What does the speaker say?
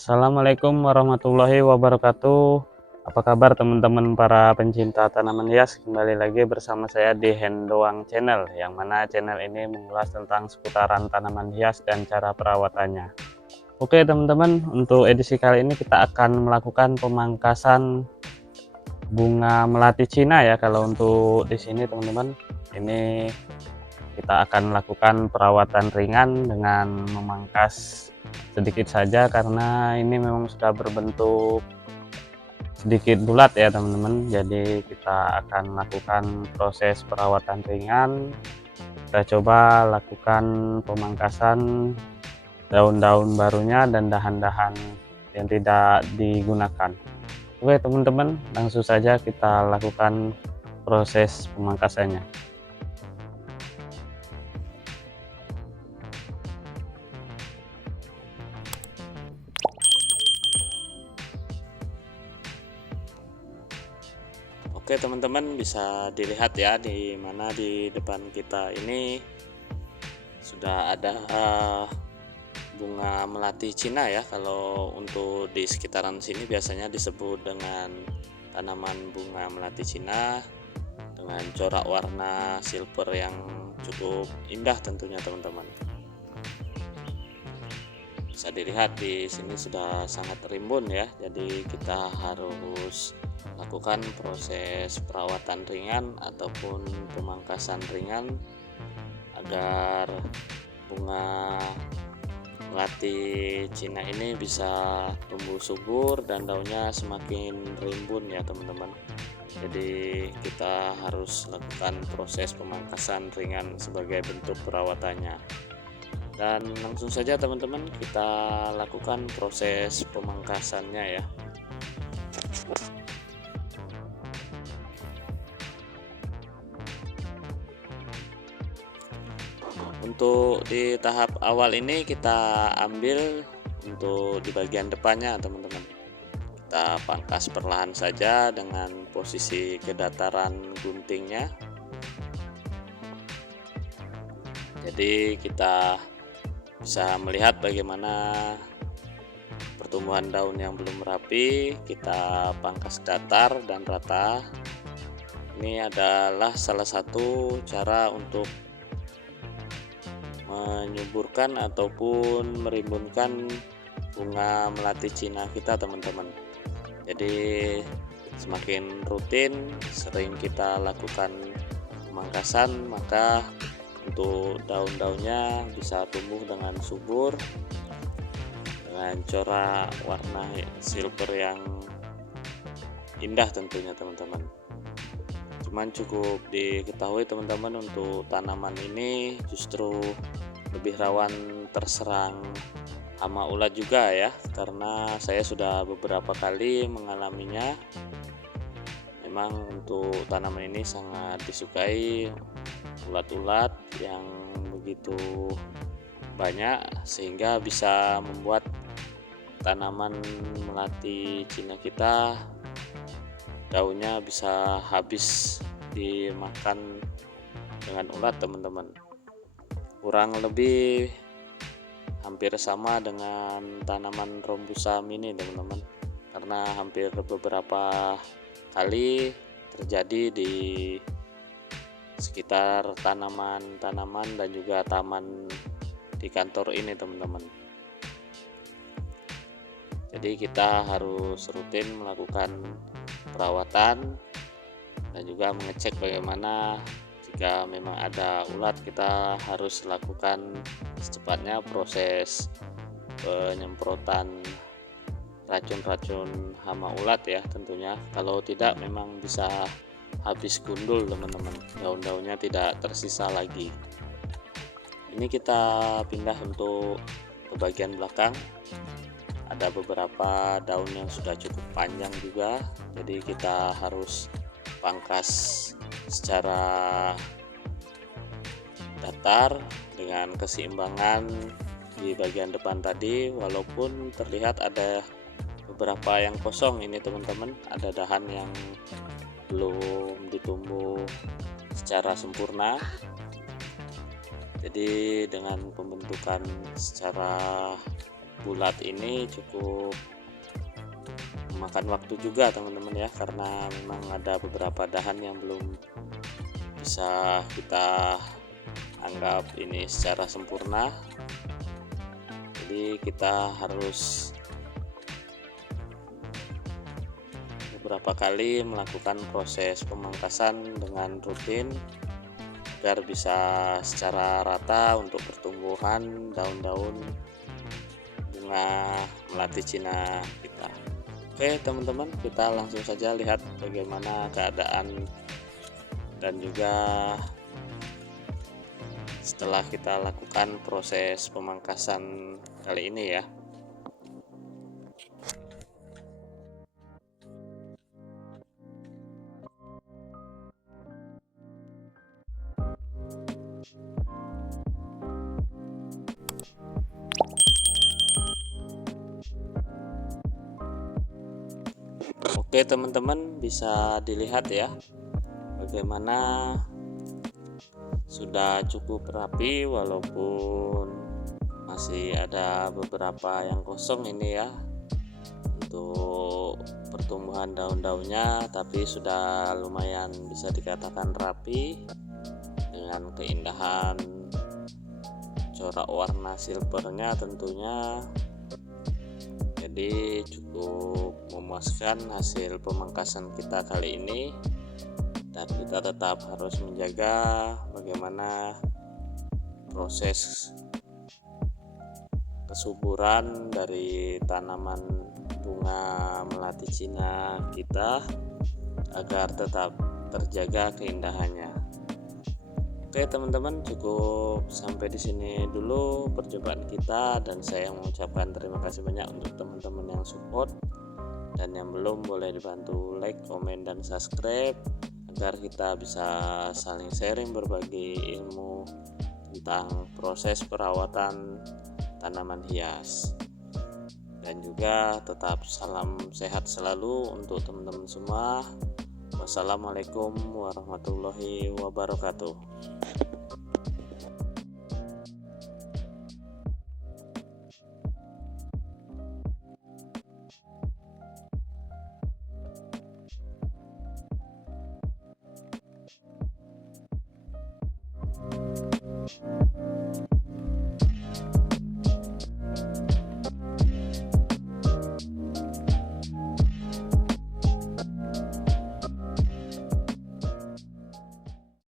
Assalamualaikum warahmatullahi wabarakatuh. Apa kabar teman-teman para pencinta tanaman hias? Kembali lagi bersama saya di Hendoang Channel, yang mana channel ini mengulas tentang seputaran tanaman hias dan cara perawatannya. Oke teman-teman, untuk edisi kali ini kita akan melakukan pemangkasan bunga melati Cina ya. Kalau untuk di sini teman-teman, ini kita akan melakukan perawatan ringan dengan memangkas sedikit saja, karena ini memang sudah berbentuk sedikit bulat ya teman-teman. Jadi kita akan lakukan proses perawatan ringan. Kita coba lakukan pemangkasan daun-daun barunya dan dahan-dahan yang tidak digunakan. Oke teman-teman, langsung saja kita lakukan proses pemangkasannya. Oke teman-teman, bisa dilihat ya di mana di depan kita ini sudah ada bunga melati Cina ya. Kalau untuk di sekitaran sini biasanya disebut dengan tanaman bunga melati Cina, dengan corak warna silver yang cukup indah tentunya teman-teman. Bisa dilihat di sini sudah sangat rimbun ya, jadi kita harus lakukan proses perawatan ringan ataupun pemangkasan ringan agar bunga melati Cina ini bisa tumbuh subur dan daunnya semakin rimbun ya teman-teman. Jadi kita harus lakukan proses pemangkasan ringan sebagai bentuk perawatannya. Dan langsung saja teman-teman, kita lakukan proses pemangkasannya ya. Untuk di tahap awal ini kita ambil untuk di bagian depannya teman-teman. Kita pangkas perlahan saja dengan posisi kedataran guntingnya. Jadi kita bisa melihat bagaimana pertumbuhan daun yang belum rapi, kita pangkas datar dan rata. Ini adalah salah satu cara untuk menyuburkan ataupun merimbunkan bunga melati Cina kita teman-teman. Jadi semakin rutin sering kita lakukan pemangkasan, maka untuk daun-daunnya bisa tumbuh dengan subur, dengan corak warna silver yang indah tentunya teman-teman. Cuman cukup diketahui teman-teman, untuk tanaman ini justru lebih rawan terserang hama ulat juga ya, karena saya sudah beberapa kali mengalaminya. Memang untuk tanaman ini sangat disukai ulat-ulat yang begitu banyak, sehingga bisa membuat tanaman melati Cina kita daunnya bisa habis dimakan dengan ulat teman-teman. Kurang lebih hampir sama dengan tanaman Rombusa mini teman-teman, karena hampir beberapa kali terjadi di sekitar tanaman-tanaman dan juga taman di kantor ini teman-teman. Jadi kita harus rutin melakukan perawatan dan juga mengecek bagaimana jika memang ada ulat, kita harus lakukan secepatnya proses penyemprotan racun-racun hama ulat ya tentunya. Kalau tidak memang bisa habis gundul teman-teman, daun-daunnya tidak tersisa lagi. Ini kita pindah untuk ke bagian belakang. Ada beberapa daun yang sudah cukup panjang juga, jadi kita harus pangkas secara datar dengan keseimbangan di bagian depan tadi. Walaupun terlihat ada beberapa yang kosong ini teman-teman, ada dahan yang belum ditumbuh secara sempurna. Jadi dengan pembentukan secara bulat ini cukup memakan waktu juga teman-teman ya, karena memang ada beberapa dahan yang belum bisa kita anggap ini secara sempurna. Jadi kita harus beberapa kali melakukan proses pemangkasan dengan rutin agar bisa secara rata untuk pertumbuhan daun-daun bunga melati Cina kita. Oke teman-teman, kita langsung saja lihat bagaimana keadaan dan juga setelah kita lakukan proses pemangkasan kali ini ya. Oke teman-teman, bisa dilihat ya bagaimana sudah cukup rapi, walaupun masih ada beberapa yang kosong ini ya untuk pertumbuhan daun-daunnya, tapi sudah lumayan bisa dikatakan rapi dengan keindahan corak warna silvernya tentunya. Jadi cukup memuaskan hasil pemangkasan kita kali ini, dan kita tetap harus menjaga bagaimana proses kesuburan dari tanaman bunga melati Cina kita agar tetap terjaga keindahannya. Oke teman-teman, cukup sampai di sini dulu perjumpaan kita, dan saya mengucapkan terima kasih banyak untuk teman-teman yang support, dan yang belum boleh dibantu like, komen, dan subscribe agar kita bisa saling sharing berbagi ilmu tentang proses perawatan tanaman hias. Dan juga tetap salam sehat selalu untuk teman-teman semua. Wassalamualaikum warahmatullahi wabarakatuh.